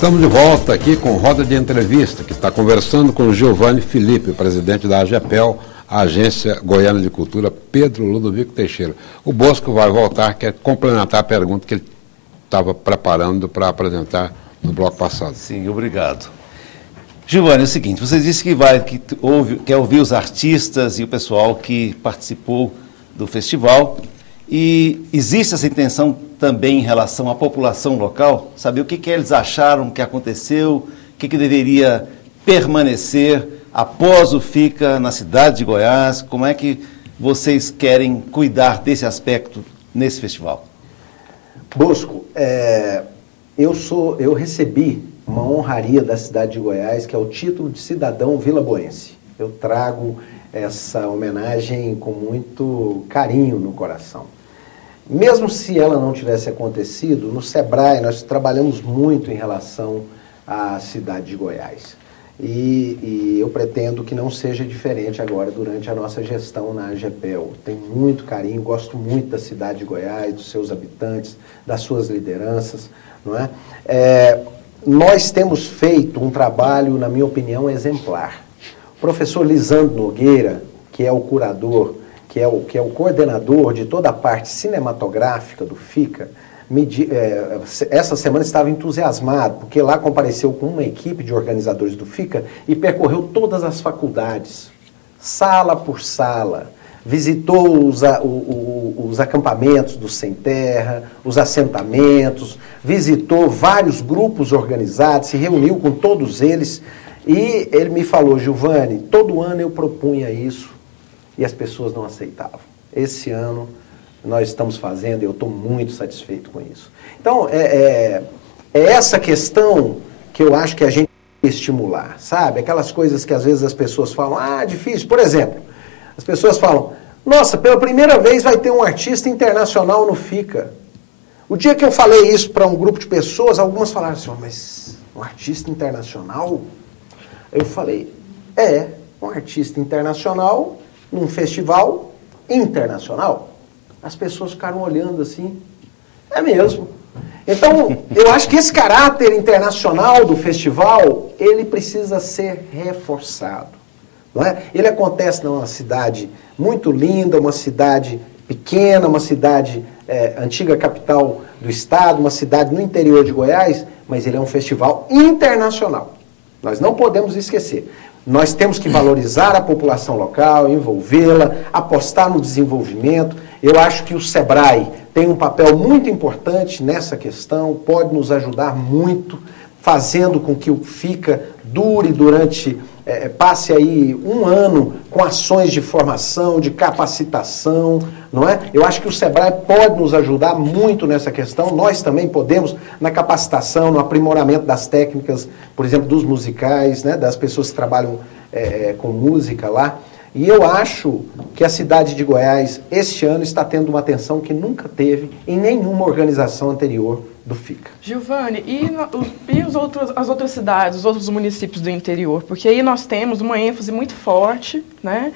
Estamos de volta aqui com roda de entrevista, que está conversando com o Giovanni Felipe, presidente da AGEPEL, a Agência Goiana de Cultura, Pedro Ludovico Teixeira. O Bosco vai voltar, quer complementar a pergunta que ele estava preparando para apresentar no bloco passado. Sim, obrigado. Giovanni, é o seguinte, você disse que quer ouvir os artistas e o pessoal que participou do festival, e existe essa intenção também em relação à população local, saber o que eles acharam que aconteceu, o que deveria permanecer após o FICA na cidade de Goiás, como é que vocês querem cuidar desse aspecto nesse festival? Bosco, eu recebi uma honraria da cidade de Goiás, que é o título de cidadão vilaboense. Eu trago essa homenagem com muito carinho no coração. Mesmo se ela não tivesse acontecido, no SEBRAE nós trabalhamos muito em relação à cidade de Goiás. E eu pretendo que não seja diferente agora durante a nossa gestão na AGEPEL. Tenho muito carinho, gosto muito da cidade de Goiás, dos seus habitantes, das suas lideranças, não é? Nós temos feito um trabalho, na minha opinião, exemplar. O professor Lisandro Nogueira, que é o curador, que é o coordenador de toda a parte cinematográfica do FICA, essa semana estava entusiasmado, porque lá compareceu com uma equipe de organizadores do FICA e percorreu todas as faculdades, sala por sala, visitou os acampamentos do Sem Terra, os assentamentos, visitou vários grupos organizados, se reuniu com todos eles e ele me falou: Giovanni, todo ano eu propunha isso e as pessoas não aceitavam. Esse ano nós estamos fazendo e eu estou muito satisfeito com isso. Então, é essa questão que eu acho que a gente tem que estimular, sabe? Aquelas coisas que às vezes as pessoas falam, difícil. Por exemplo, as pessoas falam, nossa, pela primeira vez vai ter um artista internacional no FICA. O dia que eu falei isso para um grupo de pessoas, algumas falaram assim, mas um artista internacional? Eu falei, um artista internacional num festival internacional. As pessoas ficaram olhando assim, é mesmo. Então, eu acho que esse caráter internacional do festival, ele precisa ser reforçado. Não é? Ele acontece numa cidade muito linda, uma cidade pequena, uma cidade antiga capital do estado, uma cidade no interior de Goiás, mas ele é um festival internacional. Nós não podemos esquecer. Nós temos que valorizar a população local, envolvê-la, apostar no desenvolvimento. Eu acho que o SEBRAE tem um papel muito importante nessa questão, pode nos ajudar muito, fazendo com que o FICA dure passe aí um ano com ações de formação, de capacitação, não é? Eu acho que o SEBRAE pode nos ajudar muito nessa questão. Nós também podemos na capacitação, no aprimoramento das técnicas, por exemplo, dos musicais, né? Das pessoas que trabalham com música lá. E eu acho que a cidade de Goiás, este ano, está tendo uma atenção que nunca teve em nenhuma organização anterior do FICA. Giovanni, e as outras cidades, os outros municípios do interior? Porque aí nós temos uma ênfase muito forte, né,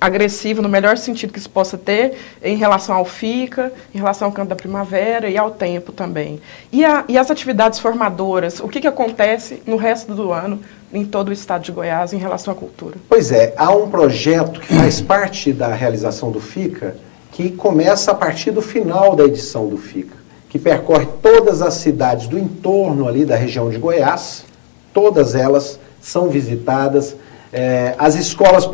agressiva, no melhor sentido que isso possa ter, em relação ao FICA, em relação ao Canto da Primavera e ao tempo também. E as atividades formadoras, o que acontece no resto do ano em todo o estado de Goiás em relação à cultura? Pois há um projeto que faz parte da realização do FICA, que começa a partir do final da edição do FICA, que percorre todas as cidades do entorno ali da região de Goiás, todas elas são visitadas. As escolas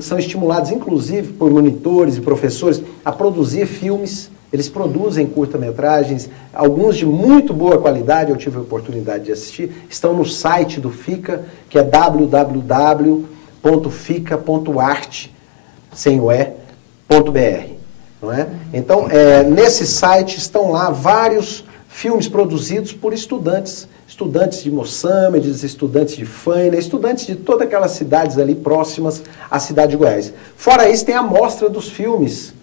são estimuladas inclusive por monitores e professores a produzir filmes. Eles produzem curta-metragens, alguns de muito boa qualidade, eu tive a oportunidade de assistir, estão no site do FICA, que é www.fica.art.br. Não é? Então, nesse site estão lá vários filmes produzidos por estudantes de Moçambique, estudantes de Faina, estudantes de todas aquelas cidades ali próximas à cidade de Goiás. Fora isso, tem a mostra dos filmes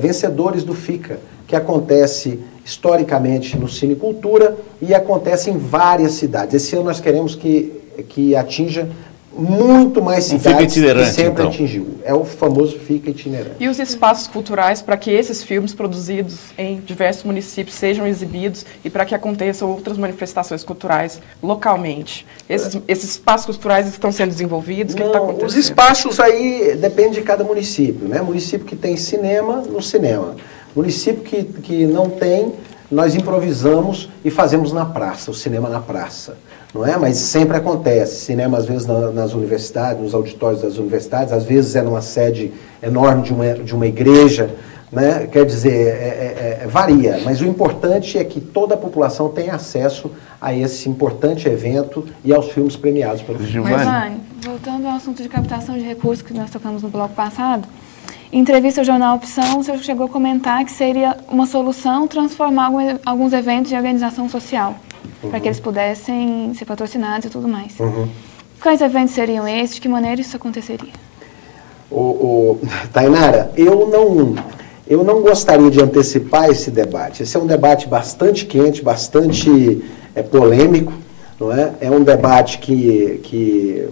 vencedores do FICA, que acontece historicamente no Cinecultura e acontece em várias cidades. Esse ano nós queremos que atinja muito mais cidades que sempre então atingiu. É o famoso FICA itinerante. E os espaços culturais para que esses filmes produzidos em diversos municípios sejam exibidos e para que aconteçam outras manifestações culturais localmente. Esses espaços culturais estão sendo desenvolvidos? O que está acontecendo? Os espaços aí depende de cada município, né? Município que tem cinema, no cinema. Município que não tem, nós improvisamos e fazemos na praça, o cinema na praça. Não é? Mas sempre acontece. Cinema, às vezes, nas universidades, nos auditórios das universidades, às vezes é numa sede enorme de uma igreja, né? Quer dizer, varia. Mas o importante é que toda a população tenha acesso a esse importante evento e aos filmes premiados pelo Giovanni, voltando ao assunto de captação de recursos que nós tocamos no bloco passado, em entrevista ao jornal Opção, o senhor chegou a comentar que seria uma solução transformar alguns eventos em organização social, para que eles pudessem ser patrocinados e tudo mais. Quais eventos seriam esses? De que maneira isso aconteceria? Tainara, eu não gostaria de antecipar esse debate. Esse é um debate bastante quente, bastante polêmico, não é? É um debate que,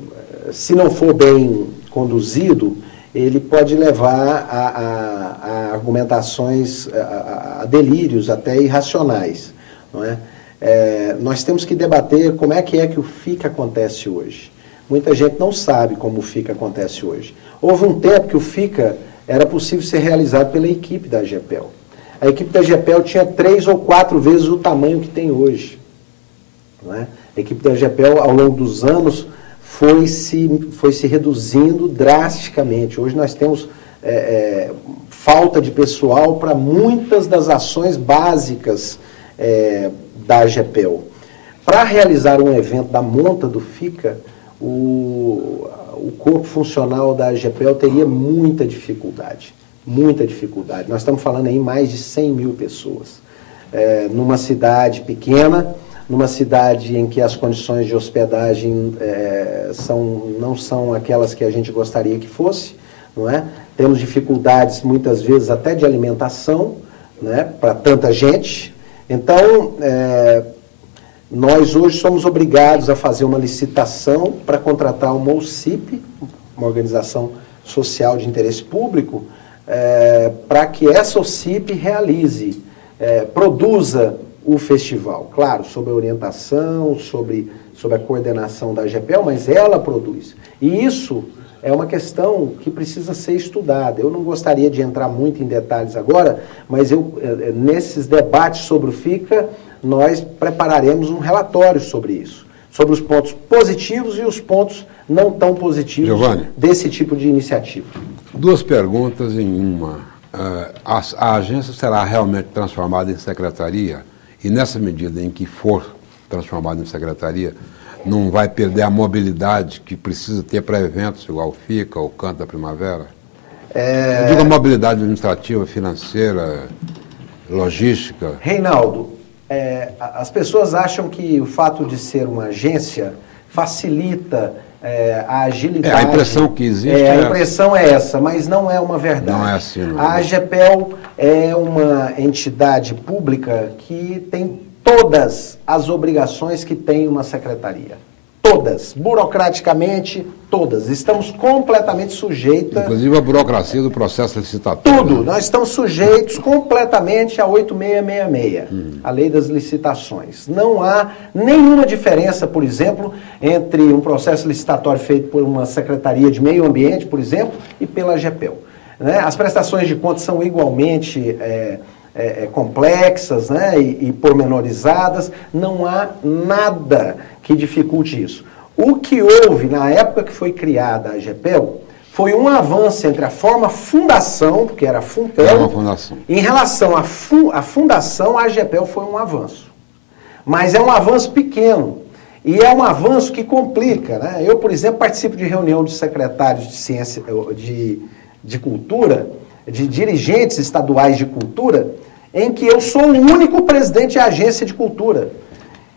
se não for bem conduzido, ele pode levar a argumentações, a delírios até irracionais, não é? Nós temos que debater como é que o FICA acontece hoje. Muita gente não sabe como o FICA acontece hoje. Houve um tempo que o FICA era possível ser realizado pela equipe da AGEPEL. A equipe da AGEPEL tinha 3 ou 4 vezes o tamanho que tem hoje. Não é? A equipe da AGEPEL, ao longo dos anos, foi se reduzindo drasticamente. Hoje nós temos falta de pessoal para muitas das ações básicas da AGEPEL. Para realizar um evento da monta do FICA, o corpo funcional da AGEPEL teria muita dificuldade. Muita dificuldade. Nós estamos falando aí em mais de 100 mil pessoas. Numa cidade pequena, numa cidade em que as condições de hospedagem não são aquelas que a gente gostaria que fosse, não é? Temos dificuldades, muitas vezes, até de alimentação, né, para tanta gente. Então, nós hoje somos obrigados a fazer uma licitação para contratar uma OCIP, uma organização social de interesse público, para que essa OCIP realize, produza o festival. Claro, sob a orientação, sobre a coordenação da AGEPEL, mas ela produz. E isso é uma questão que precisa ser estudada. Eu não gostaria de entrar muito em detalhes agora, mas nesses debates sobre o FICA, nós prepararemos um relatório sobre isso, sobre os pontos positivos e os pontos não tão positivos, Giovanni, desse tipo de iniciativa. 2 perguntas em uma. A agência será realmente transformada em secretaria? E nessa medida em que for transformada em secretaria, não vai perder a mobilidade que precisa ter para eventos igual o FICA ou Canto da Primavera? Eu digo a mobilidade administrativa, financeira, logística. Reinaldo, as pessoas acham que o fato de ser uma agência facilita a agilidade. A impressão que existe a impressão é essa, mas não é uma verdade. Não é assim, não. A AGEPEL é uma entidade pública que tem todas as obrigações que tem uma secretaria. Todas. Burocraticamente, todas. Estamos completamente sujeitos... Inclusive a burocracia do processo licitatório. Tudo. Nós estamos sujeitos completamente a 8666, a lei das licitações. Não há nenhuma diferença, por exemplo, entre um processo licitatório feito por uma secretaria de meio ambiente, por exemplo, e pela AGEPEL. Né? As prestações de contas são igualmente... complexas, né, e pormenorizadas, não há nada que dificulte isso. O que houve na época que foi criada a AGEPEL foi um avanço entre a forma fundação, que era a Funpel, em relação à fundação, a AGEPEL foi um avanço. Mas é um avanço pequeno. E é um avanço que complica, né? Eu, por exemplo, participo de reunião de secretários de ciência, de cultura, de dirigentes estaduais de cultura, em que eu sou o único presidente de agência de cultura.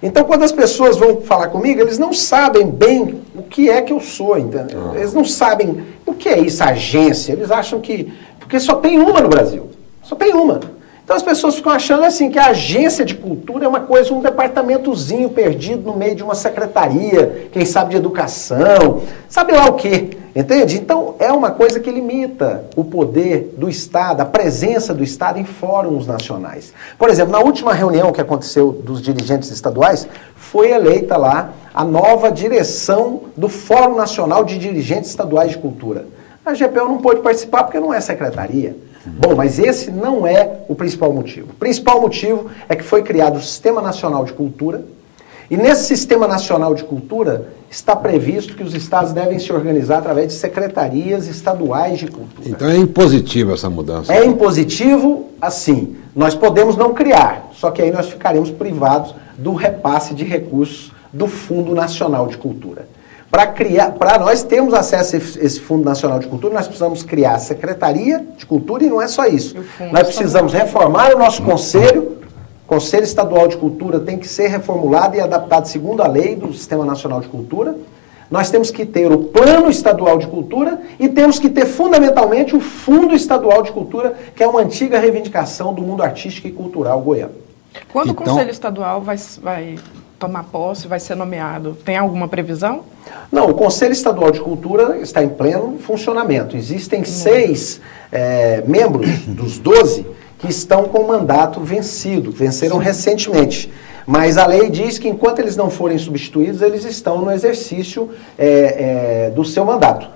Então, quando as pessoas vão falar comigo, eles não sabem bem o que é que eu sou, entendeu? Eles não sabem o que é isso, agência. Eles acham que... Porque só tem uma no Brasil. Só tem uma. Então as pessoas ficam achando assim que a agência de cultura é uma coisa, um departamentozinho perdido no meio de uma secretaria, quem sabe de educação, sabe lá o quê, entende? Então é uma coisa que limita o poder do Estado, a presença do Estado em fóruns nacionais. Por exemplo, na última reunião que aconteceu dos dirigentes estaduais, foi eleita lá a nova direção do Fórum Nacional de Dirigentes Estaduais de Cultura. A AGEPEL não pôde participar porque não é secretaria. Bom, mas esse não é o principal motivo. O principal motivo é que foi criado o Sistema Nacional de Cultura, e nesse Sistema Nacional de Cultura está previsto que os estados devem se organizar através de secretarias estaduais de cultura. Então é impositiva essa mudança. É impositivo, assim, nós podemos não criar, só que aí nós ficaremos privados do repasse de recursos do Fundo Nacional de Cultura. Para nós termos acesso a esse Fundo Nacional de Cultura, nós precisamos criar a Secretaria de Cultura e não é só isso. Nós precisamos reformar o nosso Conselho. O Conselho Estadual de Cultura tem que ser reformulado e adaptado segundo a lei do Sistema Nacional de Cultura. Nós temos que ter o Plano Estadual de Cultura e temos que ter, fundamentalmente, o Fundo Estadual de Cultura, que é uma antiga reivindicação do mundo artístico e cultural goiano. Quando o Conselho Estadual vai tomar posse, vai ser nomeado, tem alguma previsão? Não, o Conselho Estadual de Cultura está em pleno funcionamento. Existem 6 membros dos 12 que estão com o mandato vencido, venceram recentemente. Mas a lei diz que enquanto eles não forem substituídos, eles estão no exercício do seu mandato.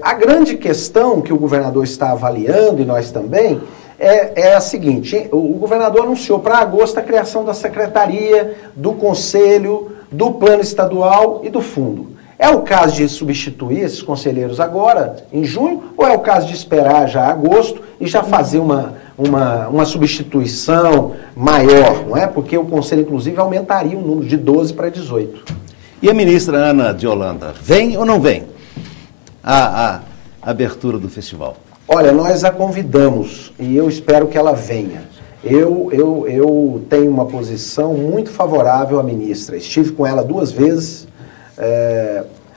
A grande questão que o governador está avaliando, e nós também, é a seguinte: o governador anunciou para agosto a criação da secretaria, do conselho, do plano estadual e do fundo. É o caso de substituir esses conselheiros agora, em junho, ou é o caso de esperar já agosto e já fazer uma substituição maior, não é? Porque o conselho, inclusive, aumentaria o número de 12 para 18. E a ministra Ana de Holanda, vem ou não vem a abertura do festival? Olha, nós a convidamos e eu espero que ela venha. Eu tenho uma posição muito favorável à ministra. Estive com ela 2 vezes.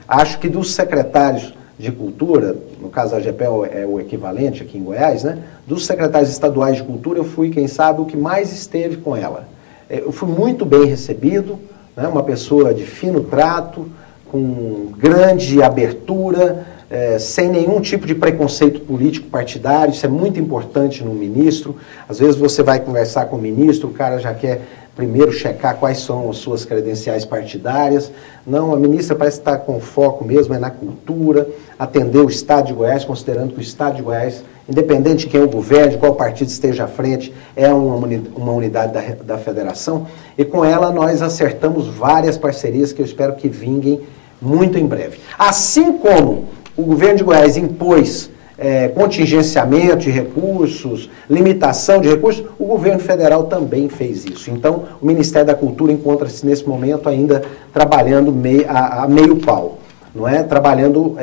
Acho que dos secretários de cultura, no caso a AGEPEL é o equivalente aqui em Goiás, né? Dos secretários estaduais de cultura, eu fui, quem sabe, o que mais esteve com ela. Eu fui muito bem recebido, né? Uma pessoa de fino trato, com grande abertura, sem nenhum tipo de preconceito político partidário. Isso é muito importante no ministro. Às vezes você vai conversar com o ministro, o cara já quer primeiro checar quais são as suas credenciais partidárias. Não, a ministra parece estar com foco mesmo na cultura, atender o Estado de Goiás, considerando que o Estado de Goiás, independente de quem o governo, de qual partido esteja à frente, é uma unidade da federação. E com ela nós acertamos várias parcerias que eu espero que vinguem muito em breve. Assim como o governo de Goiás impôs contingenciamento de recursos, limitação de recursos, o governo federal também fez isso. Então, o Ministério da Cultura encontra-se nesse momento ainda trabalhando a meio pau, não é? Trabalhando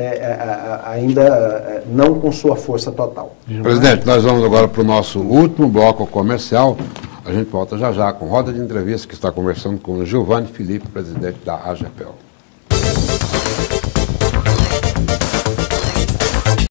ainda não com sua força total. Presidente, nós vamos agora para o nosso último bloco comercial. A gente volta já já com roda de entrevista que está conversando com o Giovanni Felipe, presidente da AGEPEL.